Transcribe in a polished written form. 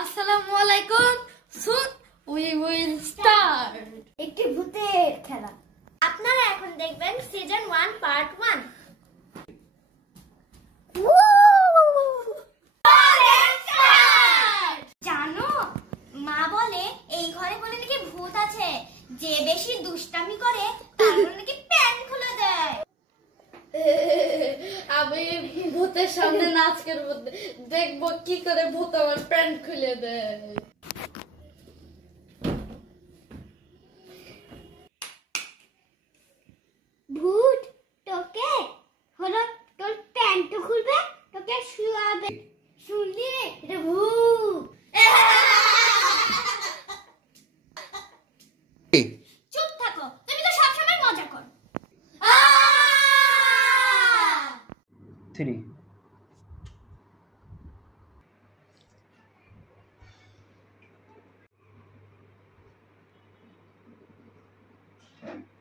আসসালামু আলাইকুম। সুন we will start একটি ভূতের খেলা। আপনারা এখন দেখবেন সিজন 1 পার্ট 1। জানো, মা বলে এই ঘরে বলে নাকি ভূত আছে, যে বেশি দুষ্টামি করে তার বলে নাকি প্যান্ট খুলে দেয়। আমি ভূতের সামনে নাচ করবো, দেখবো কি করে ভূত আমার প্যান্ট খুলে দেয়। ভূত তোকে হলো তোর প্যান্ট খুলবে, তোকে শুয়াবে। শুনলি এটা ভূত। চুপ থাকো, তুমি তো সবসময় মজা করো। 3 Thank you.